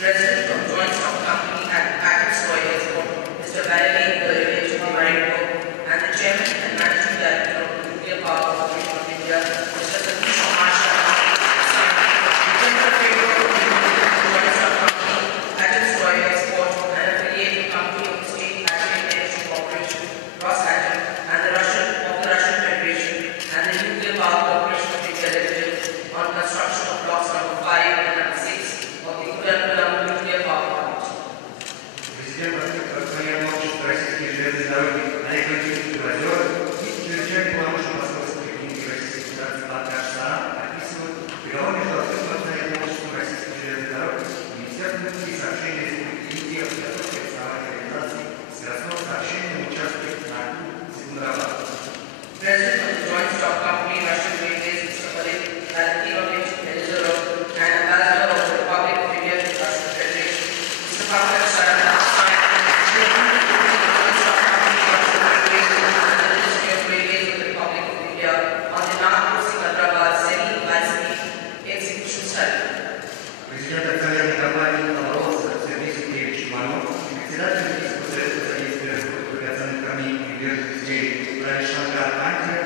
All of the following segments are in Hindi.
President of Joint Stock Company at Package Soy Export, Mr. Valerie Marico, and the Chairman and Managing Director of the Nuclear Power Corporation of India, Mr. Satish Kumar Sharma, signed the General Favor of the Joint Stock Company, Package Soy Export, and affiliated company of the State Agri Energy Corporation, Rosatom, and the Russian Federation, and the Nuclear Power Corporation of India Limited on construction of blocks number 5 and number 6 of the Kudankulam Nuclear Power Plant. Президент акционерного общества «Российские железные дороги» Олег Валентинович Белозеров и чрезвычайный полномочный посольства Республики Российской Федерации Балтар Саарам подписывают договор между открытым акционерным обществом «Российские железные дороги» и Министерством путей сообщения Республики Индия в подготовке основания реализации скоростного сообщения на участке на Секундерабад. President of the Joint Stock Company, Russian Railways, Mr. Oleg Valentinovich Belozerov, and Ambassador of the Republic of India to the Russian Federation, Mr. Pankaj Sarana, signed the agreement between the Joint Stock Company, Russian Railways, and the Ministry of Railways of the Republic of India on the Nagpur-Secunderabad semi-high-speed execution study. Президент акционерной компании «Алроса» Сергей Сергеевич Иванов, председатель Российского совета содействия разработки авиационных камней и прибрежных изделий Шангар Антия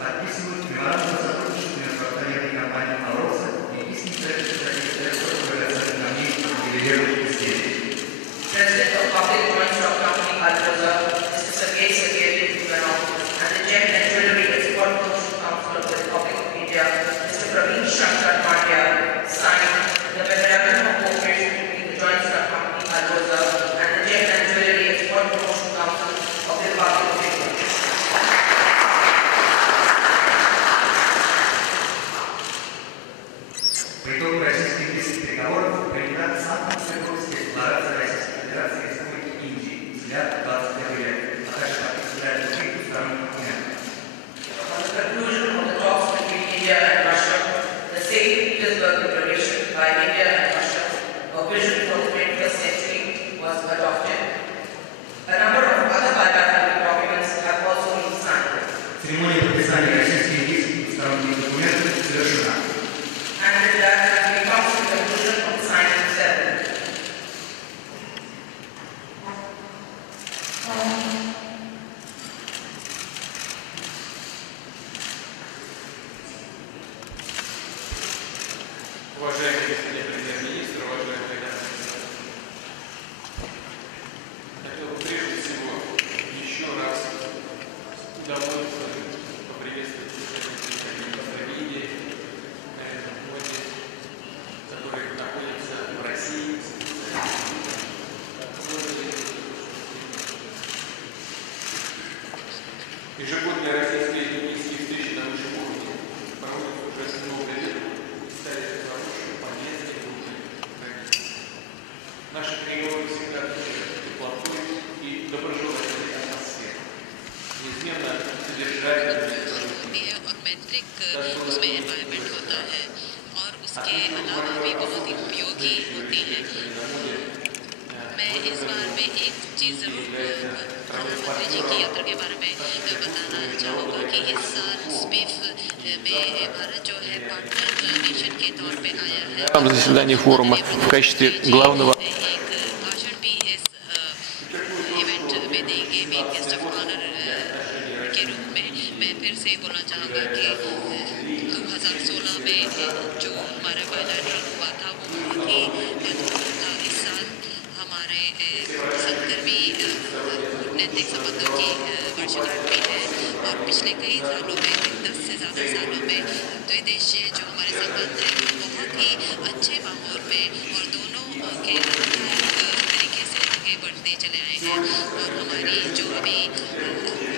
подписывают меморандум о сотрудничестве между акционерной компанией «Алроса» и Министерством содействия разработки авиационных камней и прибрежных изделий. President of Public Joint Stock Company, Alrosa, Mr. Sergei Sergeyevich Ivanov, and the Gem and Jewelry Export Promotion Council of the Republic of India, Mr. Praveen Shankar Pandya, signed the memorandum of cooperation between the Joint Stock Company, Alrosa, and the Gem and Jewelry Export Promotion Council of the Republic of India. По итогу российских переговоров принята Санкт-Петербургская декларация Российской Федерации и Республики Индии «Взгляд 21 век», а также подписывает других двусторонних документов. On the conclusion of the talks between India and Russia, the St. Petersburg Declaration by India and Russia, a vision for the 21st century, was adopted. A number of other bilateral documents have also been signed. Церемония подписания российских и индийских двусторонних документов завершена. And with that, we come to the conclusion of the signing ceremony. Уважаемый господин премьер-министр, уважаемые коллеги, хотел бы прежде всего еще раз удовольствие поприветствовать представителей Индии, которые находятся в России. Ежегодные российские и индийские встречи на высшем уровне проводятся уже много лет и ставят хорошую полезную традицию. Наши переговоры всегда отличаются теплотой и доброжелательной атмосферой. Неизменно содержательными. उसमें एनवायरनमेंट होता है और उसके अलावा भी बहुत ही उपयोगी होती है। मैं इस बार में एक चीज़ ज़रूर प्रधानमंत्री जी की यात्रा के बारे में बताना चाहूँगा कि इस साल स्पीफ में भारत जो है पार्टनर नेशन के तौर पे आया है। На заседании форума в качестве главного के रूप में मैं फिर से बोलना चाहूँगा कि 2016 में जो हमारा बायलैटरल हुआ था वो बहुत ही महत्वपूर्ण था। इस साल हमारे 70वीं कूटनीतिक संबंधों की वर्षगांठ भी है और पिछले कई सालों में 10 से ज़्यादा सालों में द्विदेशीय जो हमारे संबंध हैं वो बहुत ही अच्छे माहौल में और दोनों के लाभदायक तरीके से आगे बढ़ते चले आए हैं। और हमारी जो अभी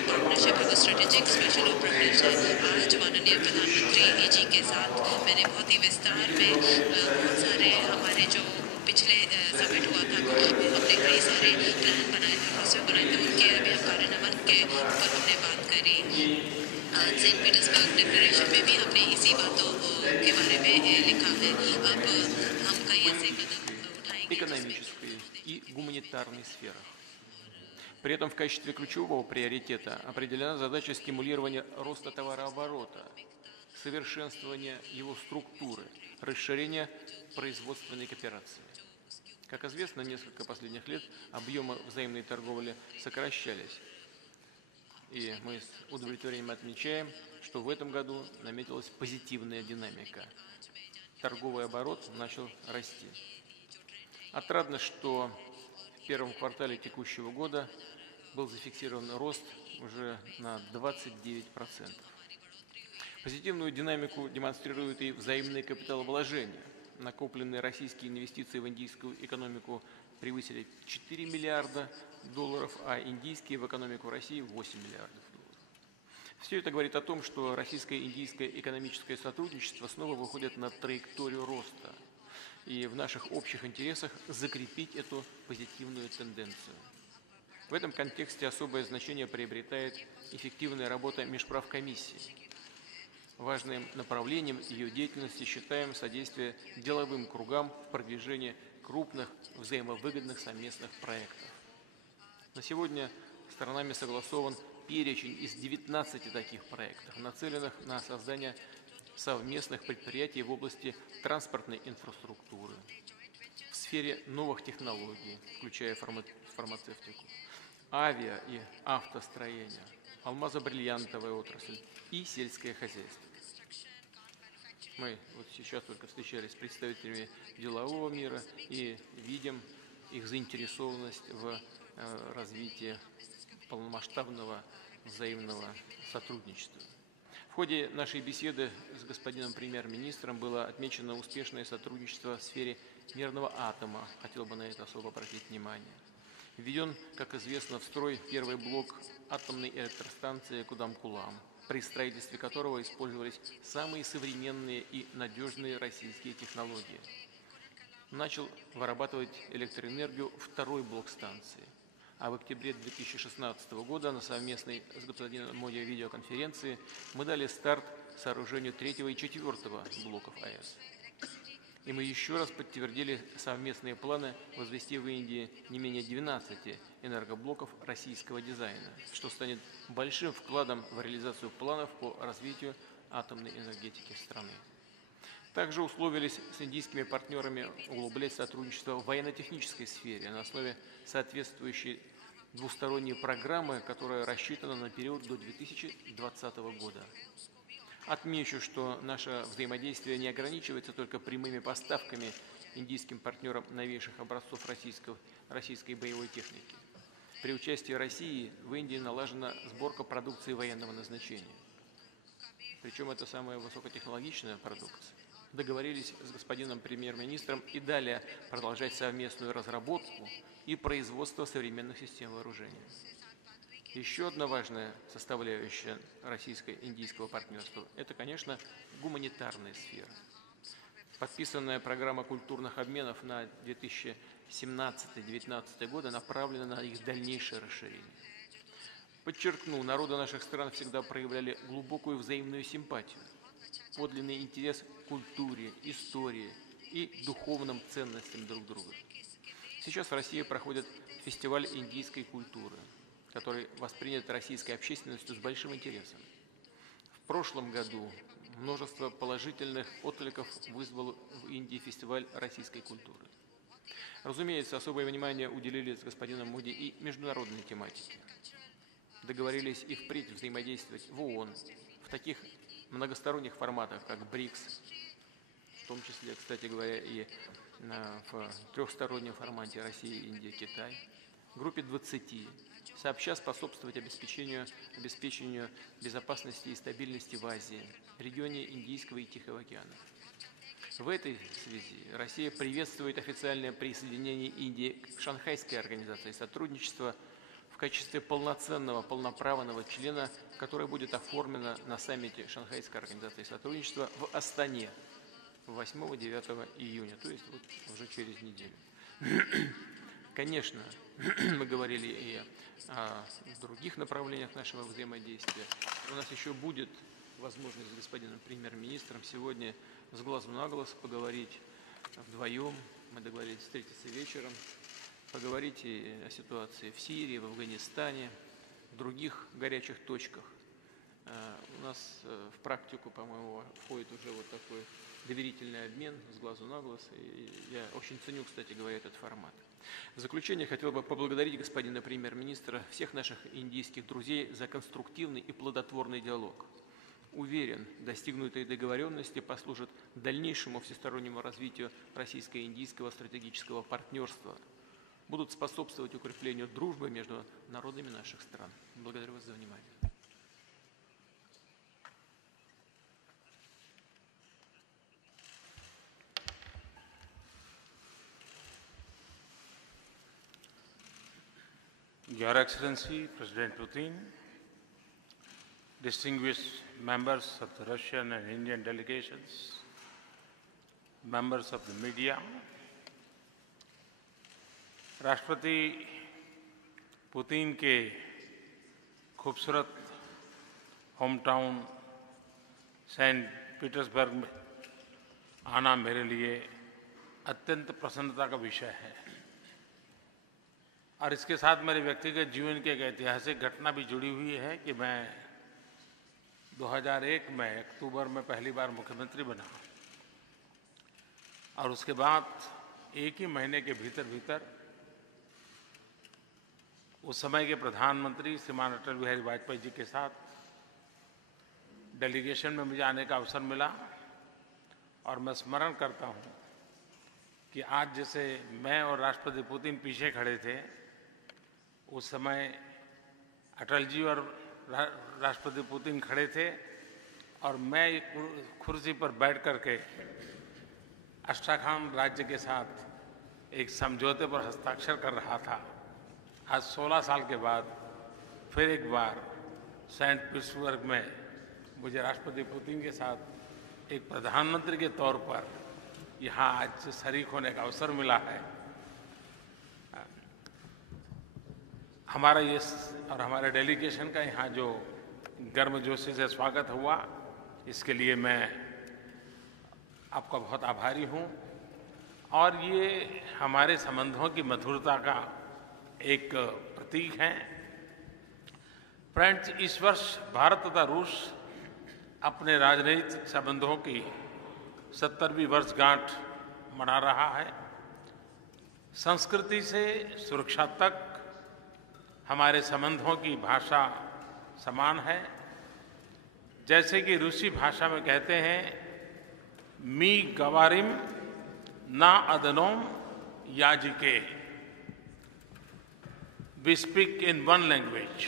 पार्टनरशिप है वो स्ट्रेटेजिक स्पेशल ऑपरेटर्स है। आज माननीय प्रधानमंत्री जी के साथ मैंने बहुत ही विस्तार में बहुत सारे हमारे जो पिछले समिट हुआ था में हमने कई सारे प्लान बनाए थे, फॉर्म बनाए थे, उनके अभी हम कार्यान्वयन के ऊपर हमने बात करी। आज सेंट पीटर्सबर्ग डिक्लेरेशन में भी हमने इसी बातों के बारे में लिखा है। अब हम कई ऐसे कदम उठाएंगे экономической и гуманитарной сферах. При этом в качестве ключевого приоритета определена задача стимулирования роста товарооборота, совершенствования его структуры, расширения производственной кооперации. Как известно, несколько последних лет объемы взаимной торговли сокращались. И мы с удовлетворением отмечаем, что в этом году наметилась позитивная динамика. Торговый оборот начал расти. Отрадно, что в первом квартале текущего года был зафиксирован рост уже на 29%. Позитивную динамику демонстрируют и взаимные капиталовложения. Накопленные российские инвестиции в индийскую экономику превысили 4 миллиарда долларов, а индийские в экономику России 8 миллиардов долларов. Все это говорит о том, что российско-индийское экономическое сотрудничество снова выходит на траекторию роста. И в наших общих интересах закрепить эту позитивную тенденцию. В этом контексте особое значение приобретает эффективная работа межправкомиссии. Важным направлением ее деятельности считаем содействие деловым кругам в продвижении крупных взаимовыгодных совместных проектов. На сегодня сторонами согласован перечень из 19 таких проектов, нацеленных на создание совместных предприятий в области транспортной инфраструктуры, в сфере новых технологий, включая фармацевтику, авиа- и автостроения, алмазо-бриллиантовая отрасль и сельское хозяйство. Мы вот сейчас только встречались с представителями делового мира и видим их заинтересованность в развитии полномасштабного взаимного сотрудничества. В ходе нашей беседы с господином премьер-министром было отмечено успешное сотрудничество в сфере мирного атома. Хотел бы на это особо обратить внимание. Введен, как известно, в строй первый блок атомной электростанции Кудам-Кулам, при строительстве которого использовались самые современные и надежные российские технологии. Начал вырабатывать электроэнергию второй блок станции. А в октябре 2016 года на совместной с господином Моди видеоконференции мы дали старт сооружению третьего и четвертого блоков АЭС. И мы еще раз подтвердили совместные планы возвести в Индии не менее 12 энергоблоков российского дизайна, что станет большим вкладом в реализацию планов по развитию атомной энергетики страны. Также условились с индийскими партнерами углублять сотрудничество в военно-технической сфере на основе соответствующей двусторонней программы, которая рассчитана на период до 2020 года. Отмечу, что наше взаимодействие не ограничивается только прямыми поставками индийским партнерам новейших образцов российской боевой техники. При участии России в Индии налажена сборка продукции военного назначения. Причем это самая высокотехнологичная продукция. Договорились с господином премьер-министром и далее продолжать совместную разработку и производство современных систем вооружения. Еще одна важная составляющая российско-индийского партнерства – это, конечно, гуманитарная сфера. Подписанная программа культурных обменов на 2017-2019 годы направлена на их дальнейшее расширение. Подчеркну, народы наших стран всегда проявляли глубокую взаимную симпатию, подлинный интерес к культуре, истории и духовным ценностям друг друга. Сейчас в России проходит фестиваль индийской культуры, который воспринят российской общественностью с большим интересом. В прошлом году множество положительных откликов вызвал в Индии фестиваль российской культуры. Разумеется, особое внимание уделили с господином Моди и международной тематике. Договорились и впредь взаимодействовать в ООН, в таких многосторонних форматах, как БРИКС, в том числе, кстати говоря, и в трехстороннем формате Россия, Индия, Китай, группе 20, сообща способствовать обеспечению безопасности и стабильности в Азии, регионе Индийского и Тихого океанов. В этой связи Россия приветствует официальное присоединение Индии к Шанхайской организации сотрудничества в качестве полноценного, полноправного члена, которое будет оформлено на саммите Шанхайской организации сотрудничества в Астане 8-9 июня, то есть вот уже через неделю. Конечно, мы говорили и о других направлениях нашего взаимодействия. У нас еще будет возможность с господином премьер-министром сегодня с глазу на глаз поговорить вдвоем. Мы договорились встретиться вечером, поговорить и о ситуации в Сирии, в Афганистане, в других горячих точках. У нас в практику, по-моему, входит уже вот такой доверительный обмен с глазу на глаз. И я очень ценю, кстати говоря, этот формат. В заключение хотел бы поблагодарить господина премьер-министра, всех наших индийских друзей за конструктивный и плодотворный диалог. Уверен, достигнутые договоренности послужат дальнейшему всестороннему развитию российско-индийского стратегического партнерства, будут способствовать укреплению дружбы между народами наших стран. Благодарю вас за внимание. Your Excellency, President Putin, distinguished members of the Russian and Indian delegations, members of the media, राष्ट्रपति पुतिन के खूबसूरत होम टाउन सेंट पीटर्सबर्ग में आना मेरे लिए अत्यंत प्रसन्नता का विषय है और इसके साथ मेरे व्यक्तिगत जीवन की एक ऐतिहासिक घटना भी जुड़ी हुई है कि मैं 2001 में अक्टूबर में पहली बार मुख्यमंत्री बना और उसके बाद एक ही महीने के भीतर भीतर उस समय के प्रधानमंत्री श्रीमान अटल बिहारी वाजपेयी जी के साथ डेलीगेशन में मुझे आने का अवसर मिला और मैं स्मरण करता हूं कि आज जैसे मैं और राष्ट्रपति पुतिन पीछे खड़े थे, उस समय अटल जी और राष्ट्रपति पुतिन खड़े थे और मैं एक कुर्सी पर बैठ करके अस्ट्राखान राज्य के साथ एक समझौते पर हस्ताक्षर कर रहा था। आज 16 साल के बाद फिर एक बार सेंट पीटर्सबर्ग में मुझे राष्ट्रपति पुतिन के साथ एक प्रधानमंत्री के तौर पर यहाँ आज शरीक होने का अवसर मिला है। हमारा ये और हमारे डेलीगेशन का यहाँ जो गर्मजोशी से स्वागत हुआ, इसके लिए मैं आपका बहुत आभारी हूँ और ये हमारे संबंधों की मधुरता का एक प्रतीक है। फ्रेंड्स, इस वर्ष भारत तथा रूस अपने राजनीतिक संबंधों की 70वीं वर्षगांठ मना रहा है। संस्कृति से सुरक्षा तक हमारे संबंधों की भाषा समान है। जैसे कि रूसी भाषा में कहते हैं, मी गवारिम ना अदनोम याजिके, we speak in one language.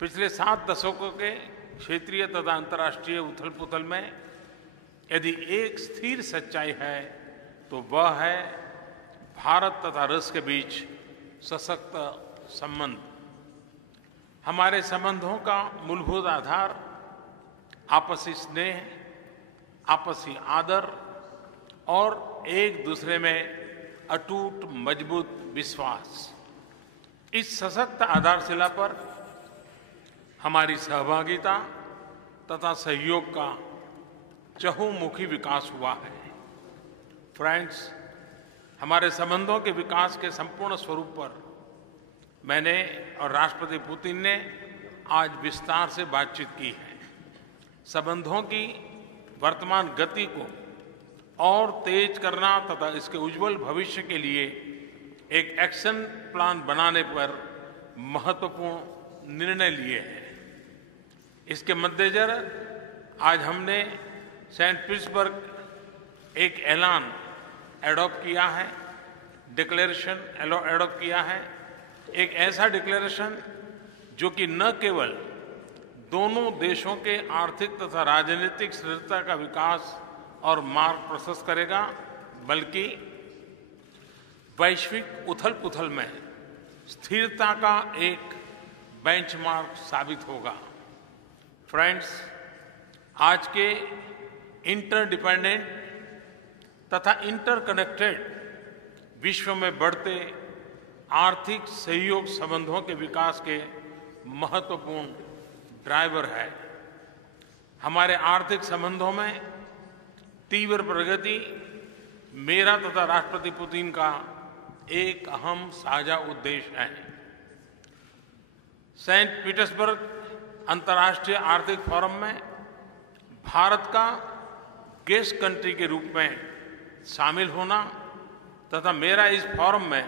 पिछले 7 दशकों के क्षेत्रीय तथा अंतर्राष्ट्रीय उथल पुथल में यदि एक स्थिर सच्चाई है तो वह है भारत तथा रूस के बीच सशक्त संबंध। हमारे संबंधों का मूलभूत आधार आपसी स्नेह, आपसी आदर और एक दूसरे में अटूट मजबूत विश्वास। इस सशक्त आधारशिला पर हमारी सहभागिता तथा सहयोग का चहुमुखी विकास हुआ है। फ्रेंड्स, हमारे संबंधों के विकास के संपूर्ण स्वरूप पर मैंने और राष्ट्रपति पुतिन ने आज विस्तार से बातचीत की है। संबंधों की वर्तमान गति को और तेज करना तथा इसके उज्जवल भविष्य के लिए एक एक्शन प्लान बनाने पर महत्वपूर्ण निर्णय लिए हैं। इसके मद्देनजर आज हमने सेंट पीटर्सबर्ग एक ऐलान एडॉप्ट किया है, डिक्लेरेशन एडॉप्ट किया है। एक ऐसा डिक्लेरेशन जो कि न केवल दोनों देशों के आर्थिक तथा राजनीतिक स्थिरता का विकास और मार्ग प्रशस्त करेगा, बल्कि वैश्विक उथल-पुथल में स्थिरता का एक बेंचमार्क साबित होगा। फ्रेंड्स, आज के इंटरडिपेंडेंट तथा इंटरकनेक्टेड विश्व में बढ़ते आर्थिक सहयोग संबंधों के विकास के महत्वपूर्ण ड्राइवर है। हमारे आर्थिक संबंधों में तीव्र प्रगति मेरा तथा राष्ट्रपति पुतिन का एक अहम साझा उद्देश्य है। सेंट पीटर्सबर्ग अंतर्राष्ट्रीय आर्थिक फोरम में भारत का गेस्ट कंट्री के रूप में शामिल होना तथा मेरा इस फोरम में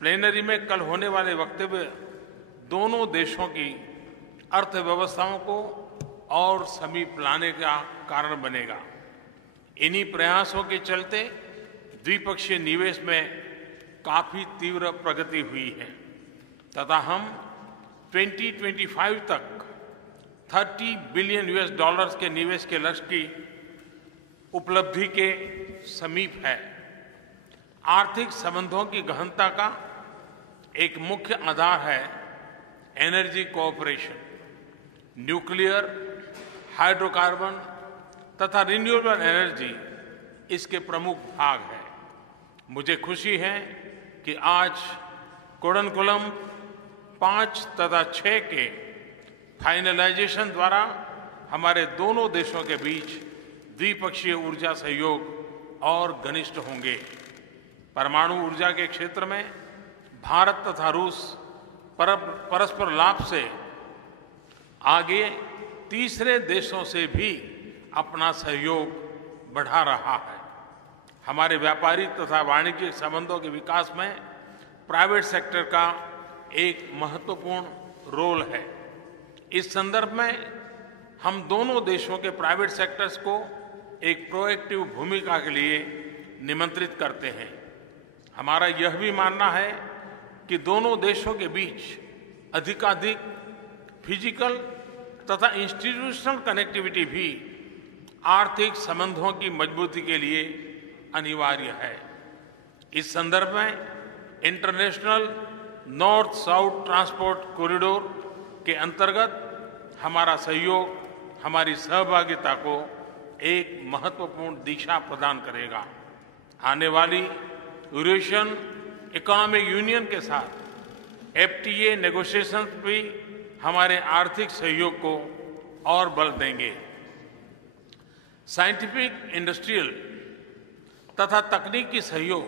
प्लेनरी में कल होने वाले वक्तव्य दोनों देशों की अर्थव्यवस्थाओं को और समीप लाने का कारण बनेगा। इन्हीं प्रयासों के चलते द्विपक्षीय निवेश में काफी तीव्र प्रगति हुई है तथा हम 2025 तक $30 बिलियन के निवेश के लक्ष्य की उपलब्धि के समीप है। आर्थिक संबंधों की गहनता का एक मुख्य आधार है एनर्जी कोऑपरेशन। न्यूक्लियर, हाइड्रोकार्बन तथा रिन्यूएबल एनर्जी इसके प्रमुख भाग हैं। मुझे खुशी है कि आज कुडनकुलम 5 तथा 6 के फाइनलाइजेशन द्वारा हमारे दोनों देशों के बीच द्विपक्षीय ऊर्जा सहयोग और घनिष्ठ होंगे। परमाणु ऊर्जा के क्षेत्र में भारत तथा रूस परस्पर लाभ से आगे तीसरे देशों से भी अपना सहयोग बढ़ा रहा है। हमारे व्यापारिक तथा वाणिज्यिक संबंधों के विकास में प्राइवेट सेक्टर का एक महत्वपूर्ण रोल है। इस संदर्भ में हम दोनों देशों के प्राइवेट सेक्टर्स को एक प्रोएक्टिव भूमिका के लिए निमंत्रित करते हैं। हमारा यह भी मानना है कि दोनों देशों के बीच अधिकाधिक फिजिकल तथा इंस्टीट्यूशनल कनेक्टिविटी भी आर्थिक संबंधों की मजबूती के लिए अनिवार्य है। इस संदर्भ में international north south transport corridor के अंतर्गत हमारा सहयोग हमारी सहभागिता को एक महत्वपूर्ण दिशा प्रदान करेगा। आने वाली यूरेशियन इकोनॉमिक यूनियन के साथ FTA नेगोशिएशंस भी हमारे आर्थिक सहयोग को और बल देंगे। साइंटिफिक, इंडस्ट्रियल तथा तकनीकी सहयोग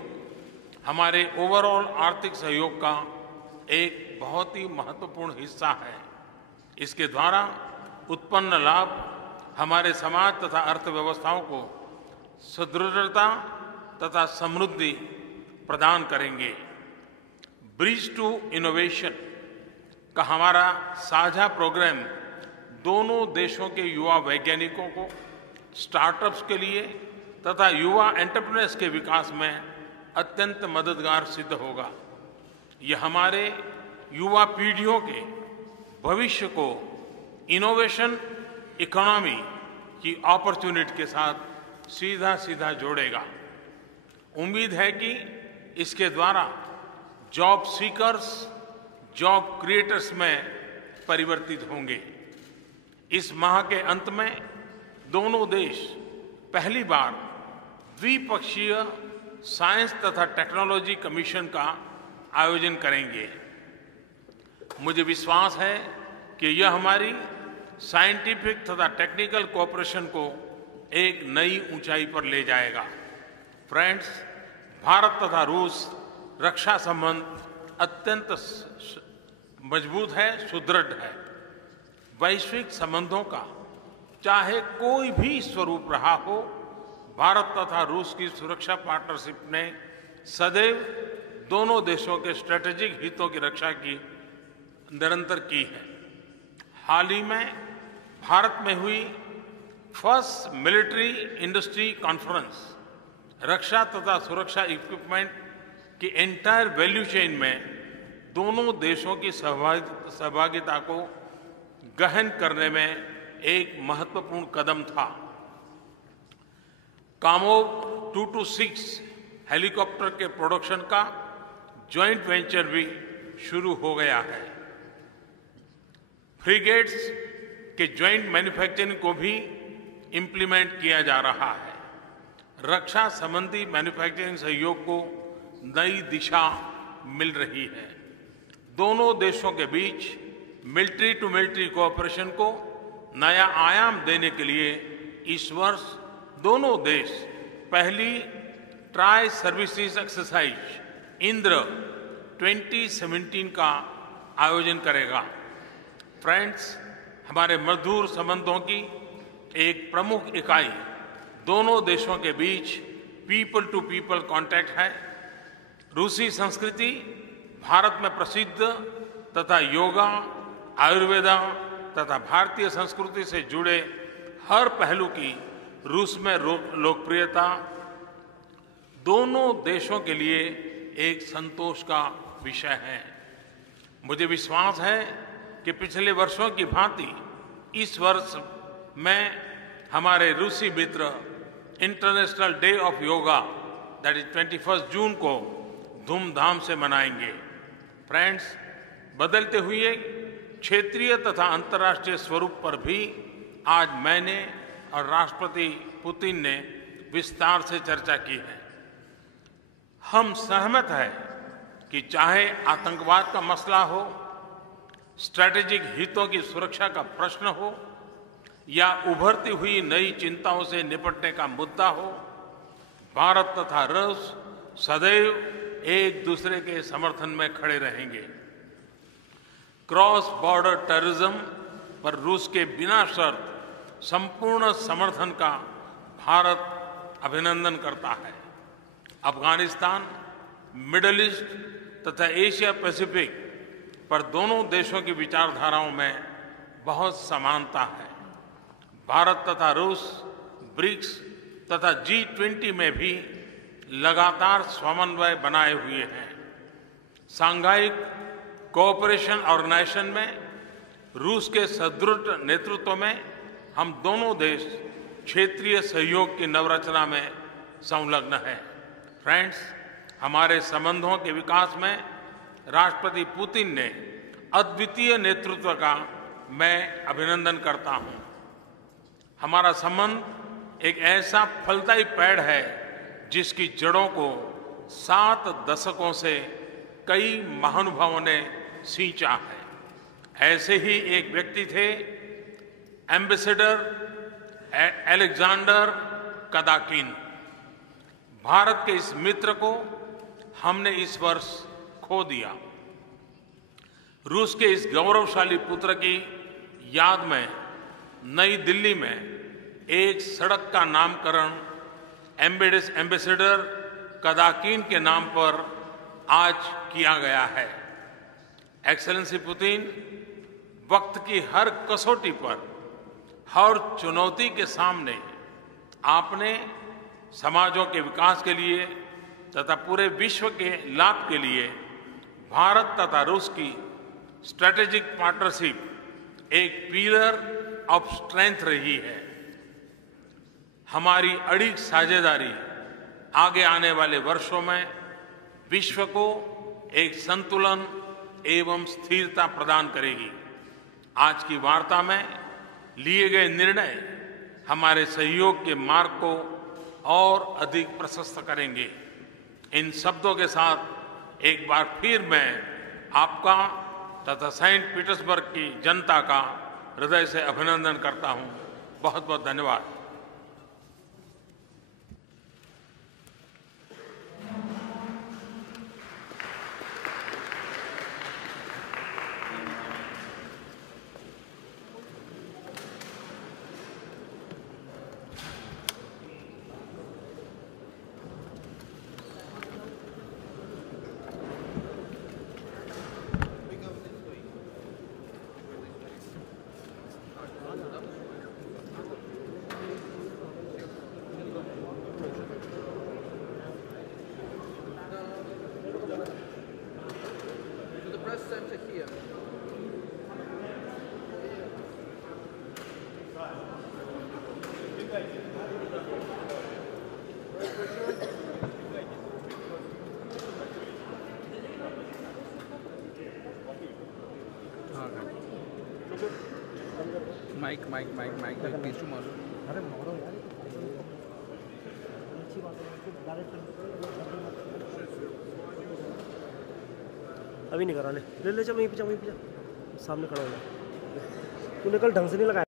हमारे ओवरऑल आर्थिक सहयोग का एक बहुत ही महत्वपूर्ण हिस्सा है। इसके द्वारा उत्पन्न लाभ हमारे समाज तथा अर्थव्यवस्थाओं को सुदृढ़ता तथा समृद्धि प्रदान करेंगे। ब्रिज टू इनोवेशन का हमारा साझा प्रोग्राम दोनों देशों के युवा वैज्ञानिकों को स्टार्टअप्स के लिए तथा युवा एंटरप्रेन्योर्स के विकास में अत्यंत मददगार सिद्ध होगा। यह हमारे युवा पीढ़ियों के भविष्य को इनोवेशन इकोनॉमी की अपॉर्चुनिटी के साथ सीधा सीधा जोड़ेगा। उम्मीद है कि इसके द्वारा जॉब सीकर्स जॉब क्रिएटर्स में परिवर्तित होंगे। इस माह के अंत में दोनों देश पहली बार द्विपक्षीय साइंस तथा टेक्नोलॉजी कमीशन का आयोजन करेंगे। मुझे विश्वास है कि यह हमारी साइंटिफिक तथा टेक्निकल कोऑपरेशन को एक नई ऊंचाई पर ले जाएगा। फ्रेंड्स, भारत तथा रूस रक्षा संबंध अत्यंत मजबूत है, सुदृढ़ है। वैश्विक संबंधों का चाहे कोई भी स्वरूप रहा हो, भारत तथा रूस की सुरक्षा पार्टनरशिप ने सदैव दोनों देशों के स्ट्रेटेजिक हितों की रक्षा की निरंतर की है। हाल ही में भारत में हुई फर्स्ट मिलिट्री इंडस्ट्री कॉन्फ्रेंस रक्षा तथा सुरक्षा इक्विपमेंट की एंटायर वैल्यू चेन में दोनों देशों की सहभागिता को गहन करने में एक महत्वपूर्ण कदम था। कामोव 226 हेलीकॉप्टर के प्रोडक्शन का जॉइंट वेंचर भी शुरू हो गया है। फ्रिगेट्स के जॉइंट मैन्युफैक्चरिंग को भी इंप्लीमेंट किया जा रहा है। रक्षा संबंधी मैन्युफैक्चरिंग सहयोग को नई दिशा मिल रही है। दोनों देशों के बीच मिलिट्री टू मिलिट्री कोऑपरेशन को नया आयाम देने के लिए इस वर्ष दोनों देश पहली ट्राई सर्विसेज एक्सरसाइज इंद्र 2017 का आयोजन करेगा। फ्रेंड्स, हमारे मधुर संबंधों की एक प्रमुख इकाई दोनों देशों के बीच पीपल टू पीपल कांटेक्ट है। रूसी संस्कृति भारत में प्रसिद्ध तथा योगा, आयुर्वेदा तथा भारतीय संस्कृति से जुड़े हर पहलू की रूस में लोकप्रियता दोनों देशों के लिए एक संतोष का विषय है। मुझे विश्वास है कि पिछले वर्षों की भांति इस वर्ष में हमारे रूसी मित्र international day of yoga that is 21 June को धूमधाम से मनाएंगे। फ्रेंड्स, बदलते हुए क्षेत्रीय तथा अंतर्राष्ट्रीय स्वरूप पर भी आज मैंने और राष्ट्रपति पुतिन ने विस्तार से चर्चा की है। हम सहमत हैं कि चाहे आतंकवाद का मसला हो, स्ट्रैटेजिक हितों की सुरक्षा का प्रश्न हो या उभरती हुई नई चिंताओं से निपटने का मुद्दा हो, भारत तथा रूस सदैव एक दूसरे के समर्थन में खड़े रहेंगे। क्रॉस बॉर्डर टेररिज्म पर रूस के बिना शर्त संपूर्ण समर्थन का भारत अभिनंदन करता है। अफगानिस्तान, मिडिल ईस्ट तथा एशिया पैसिफिक पर दोनों देशों की विचारधाराओं में बहुत समानता है। भारत तथा रूस ब्रिक्स तथा G20 में भी लगातार समन्वय बनाए हुए हैं। सांघाई कोऑपरेशन ऑर्गेनाइजेशन में रूस के सुदृढ़ नेतृत्व में हम दोनों देश क्षेत्रीय सहयोग की नवरचना में संलग्न हैं। फ्रेंड्स, हमारे संबंधों के विकास में राष्ट्रपति पुतिन ने अद्वितीय नेतृत्व का मैं अभिनंदन करता हूं। हमारा संबंध एक ऐसा फलदायी पेड़ है जिसकी जड़ों को 7 दशकों से कई महानुभावों ने सींचा है। ऐसे ही एक व्यक्ति थे एम्बेसडर अलेक्जेंडर कदाकिन। भारत के इस मित्र को हमने इस वर्ष खो दिया। रूस के इस गौरवशाली पुत्र की याद में नई दिल्ली में एक सड़क का नामकरण एम्बेसडर कदाकिन के नाम पर आज किया गया है। एक्सेलेंसी पुतिन, वक्त की हर कसौटी पर, हर चुनौती के सामने आपने समाजों के विकास के लिए तथा पूरे विश्व के लाभ के लिए भारत तथा रूस की स्ट्रैटेजिक पार्टनरशिप एक पिलर ऑफ स्ट्रेंथ रही है। हमारी अड़िग साझेदारी आगे आने वाले वर्षों में विश्व को एक संतुलन एवं स्थिरता प्रदान करेगी। आज की वार्ता में लिए गए निर्णय हमारे सहयोग के मार्ग को और अधिक प्रशस्त करेंगे। इन शब्दों के साथ एक बार फिर मैं आपका तथा सेंट पीटर्सबर्ग की जनता का हृदय से अभिनंदन करता हूं। बहुत बहुत धन्यवाद। माइक प्लीज टू मारो। अरे मारो यार, अच्छी बात है। अभी नहीं करा, ले ले ले, चल वहीं पे जा, सामने खड़ा हो जा। तूने कल ढंग से नहीं लगाया।